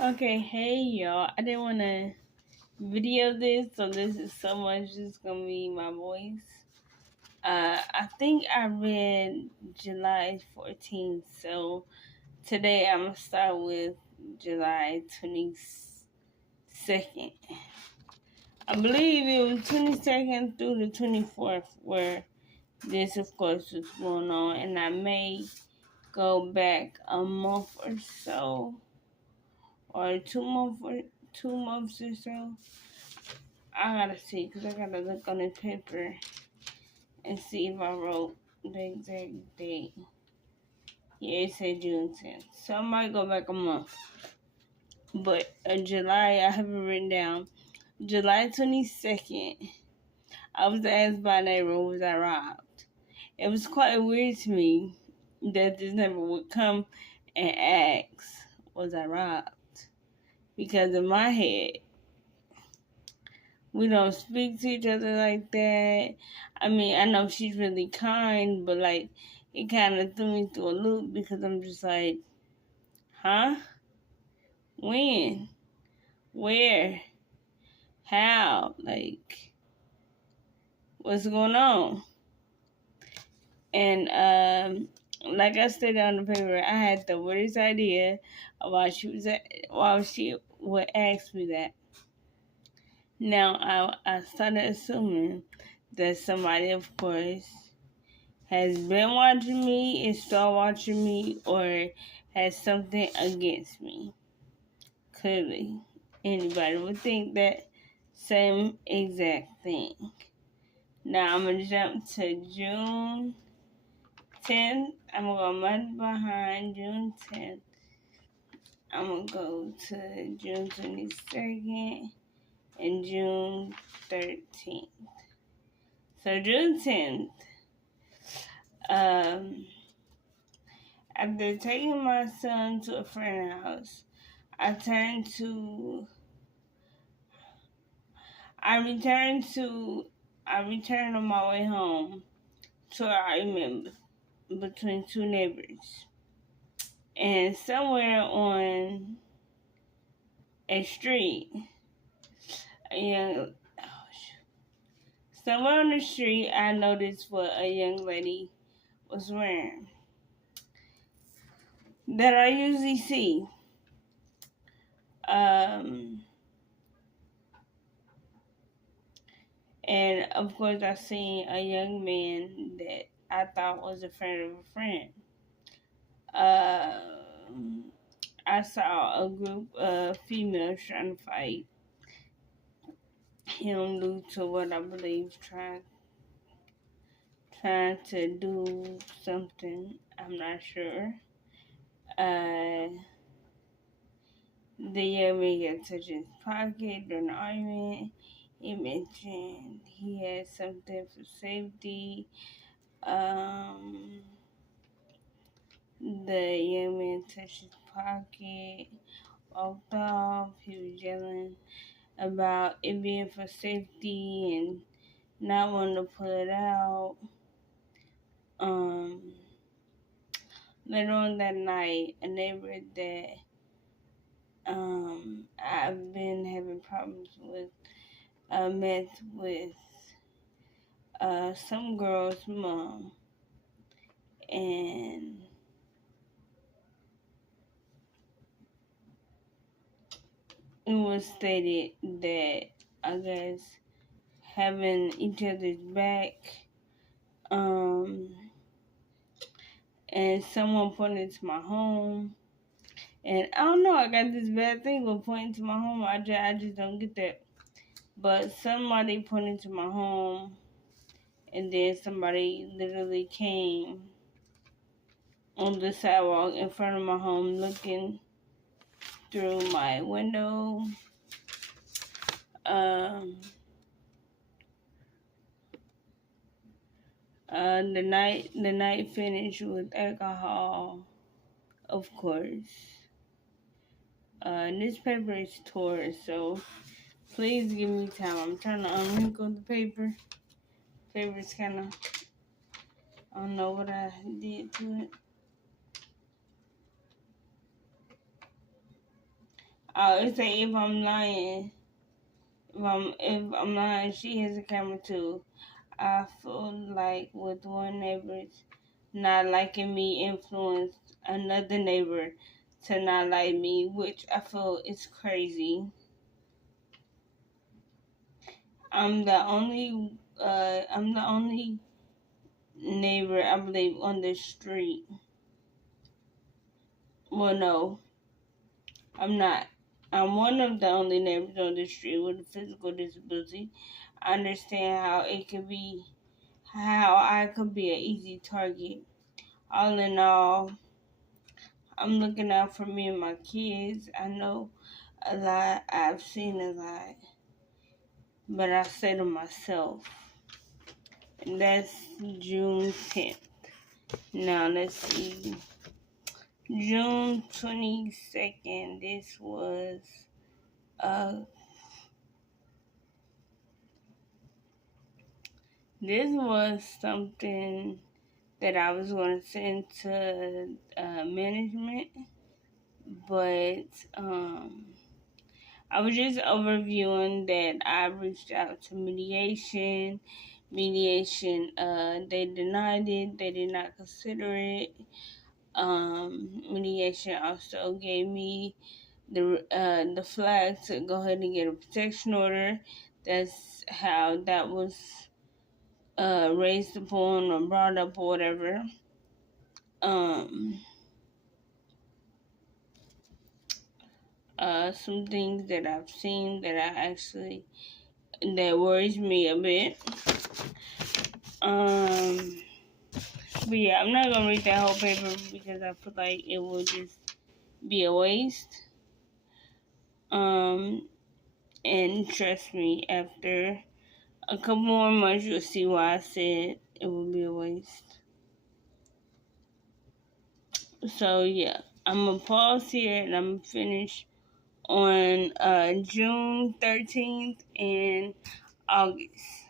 Okay, hey y'all. I didn't want to video this, so this is so much just gonna be my voice. I think I read July 14th, so today I'm gonna start with July 22nd. I believe it was 22nd through the 24th where this, of course, was going on, and I may go back a month or so, or 2 months or so. I gotta see, because I gotta look on the paper and see if I wrote the exact date. Yeah, it said June 10th. So I might go back a month. But July, I have it written down. July 22nd, I was asked by a neighbor, was I robbed? It was quite weird to me that this neighbor would come and ask, was I robbed? Because in my head, we don't speak to each other like that. I mean, I know she's really kind, but like, it kind of threw me through a loop because I'm just like, huh? When? Where? How? Like, what's going on? And like I stated on the paper, I had the weirdest idea of why she would ask me that. Now I started assuming that somebody, of course, has been watching me, is still watching me, or has something against me. Clearly, anybody would think that same exact thing. Now I'm gonna jump to June 10th. I'm gonna go a month behind June 10th. I'm gonna go to June 22nd and June 13th. So June 10th, um, after taking my son to a friend's house, I turned to I returned to I returned on my way home to an argument between two neighbors. And somewhere on a street, a young somewhere on the street I noticed what a young lady was wearing that I usually see. Um and of course I seen a young man that I thought was a friend of a friend. I saw a group of females trying to fight him due to what I believe trying to do something. I'm not sure. Uh, the young man got touched his pocket during the argument. He mentioned he had something for safety. Um, the young man touched his pocket, walked off. He was yelling about it being for safety and not wanting to pull it out. Um, Later on that night, a neighbor that I've been having problems with met with some girl's mom, and it was stated that I guess having each other's back, um, and someone pointed to my home. And I don't know, I got this bad thing with pointing to my home. I just don't get that. But somebody pointed to my home, and then somebody literally came on the sidewalk in front of my home looking through my window. Um, the night finished with alcohol, of course. Newspaper is tore, so please give me time. I'm trying to unwrinkle the paper. Paper's kind of, I don't know what I did to it. I always say if I'm lying, if I'm lying, she has a camera too. I feel like with one neighbor not liking me influenced another neighbor to not like me, which I feel is crazy. I'm the only neighbor I believe on the street. Well, no, I'm not. I'm one of the only neighbors on the street with a physical disability. I understand how I could be an easy target. All in all, I'm looking out for me and my kids. I know a lot. I've seen a lot, but I say to myself, and that's June 10th. Now let's see. June 22nd. Uh this was something that I was going to send to management, but I was just overviewing that I reached out to mediation. Mediation, they denied it. They did not consider it. Mediation also gave me the flag to go ahead and get a protection order. That's how that was raised upon or brought up or whatever. Um, some things that I've seen that worries me a bit. But yeah, I'm not gonna read that whole paper because I feel like it will just be a waste. And trust me, after a couple more months, you'll see why I said it would be a waste. So yeah, I'm gonna pause here and I'm gonna finish on June 13th and August.